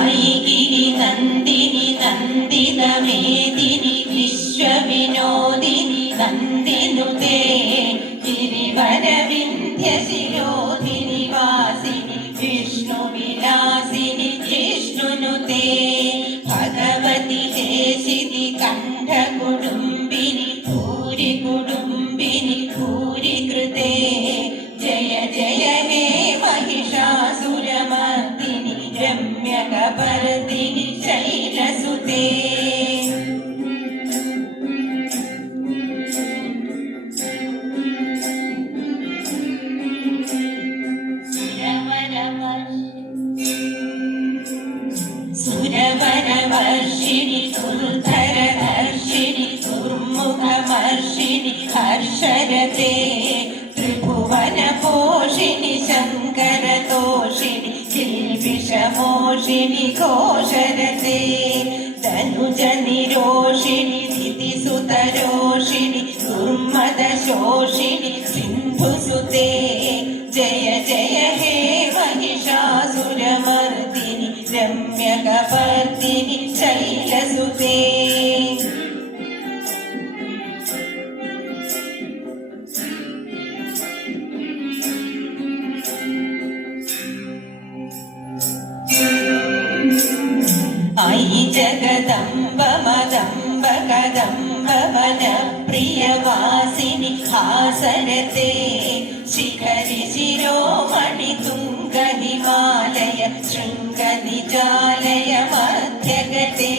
ఐగిరి నందిని నందిన మేదిని విశ్వ వినోదిని నందినుతే తిరివర వింధ్య శిరోదిని వాసిని విష్ణు విలాసిని విష్ణునుతే భగవతి దేశిత शैलसुते सुरवरवर्षिणि दुर्धरधर्षिणि दुर्मुखमर्षिणि हर्षरते किल्बिषमोषिणि घोषरते तनुजनिरोषिणि दितिसुतरोषिणि दुर्मदशोषिणि सिन्धुसुते जय जय हे महिषासुरमर्दिनि रम्यकपर्दिनि अयि जगदम्ब मदम्ब कदम्ब वनप्रियवासिनि हासरते शिखरि शिरोमणि तुङ्ग हिमालय शृङ्गनिजालय मध्यगते।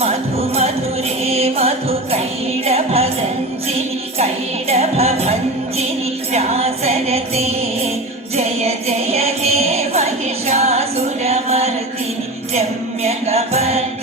मधु मधुरे मधु कैडभगञ्जिनि कैडभञ्जिनि व्यासरते and a bed.